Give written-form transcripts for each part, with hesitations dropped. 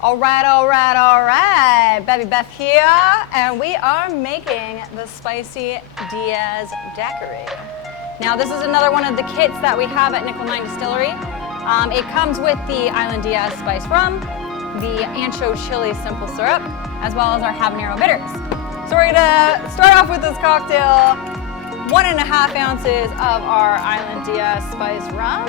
All right. Bevy Beth here, and we are making the spicy Diaz Daiquiri. Now, this is another one of the kits that we have at Ni9 Distillery. It comes with the Island Diaz Spiced Rum, the Ancho Chili Syrup, as well as our Habanero Bitters. So we're gonna start off with this cocktail, 1.5 ounces of our Island Diaz Spiced Rum.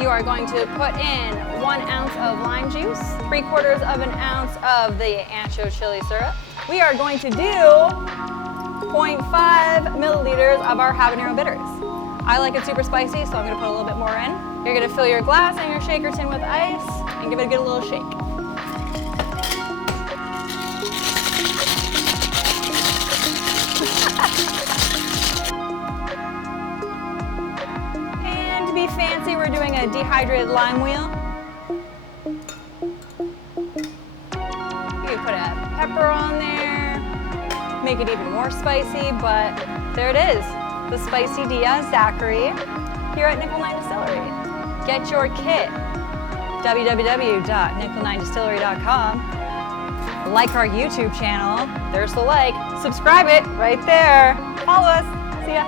You are going to put in 1 ounce of lime juice, 3/4 of an ounce of the Ancho Chili Syrup. We are going to do 0.5 milliliters of our Habanero Bitters. I like it super spicy, so I'm gonna put a little bit more in. You're gonna fill your glass and your shaker tin with ice and give it a good little shake. And to be fancy, we're doing a dehydrated lime wheel. You can put a pepper on there, make it even more spicy, but there it is, the spicy Diaz Daiquiri here at Ni9 Distillery. Get your kit, www.ni9distillery.com. Like our YouTube channel, there's the like, subscribe it right there. Follow us, see ya.